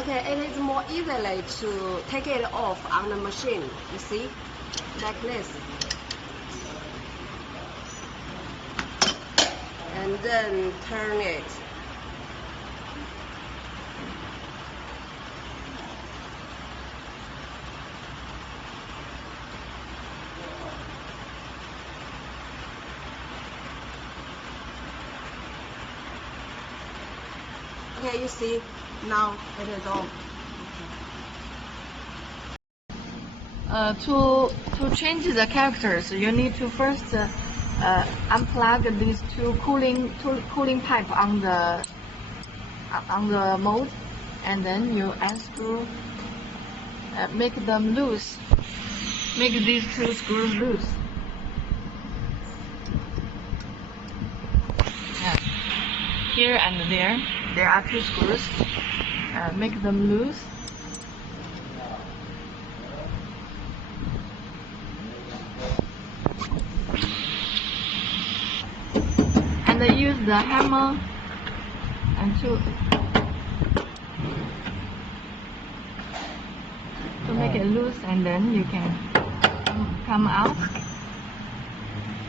Okay, it is more easily to take it off on the machine. You see, like this, and then turn it. Okay, you see, now it is on. To change the characters, you need to first unplug these two cooling pipe on the mold, and then you unscrew, make them loose. Make these two screws loose. Here and there are two screws. Make them loose. And use the hammer and to make it loose, and then you can come out.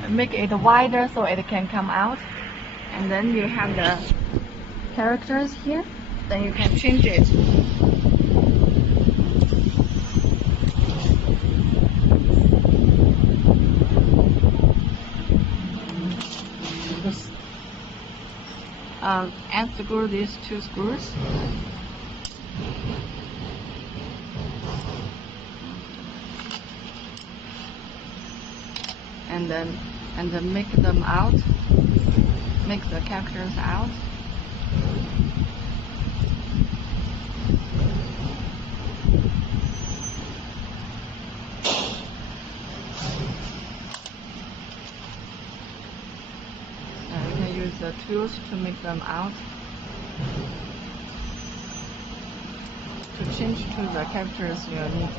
Make it wider so it can come out, and then you have the characters here. Then you can change it. Unscrew these two screws. And then make them out. Make the characters out. You can use the tools to make them out. To change to the characters, you need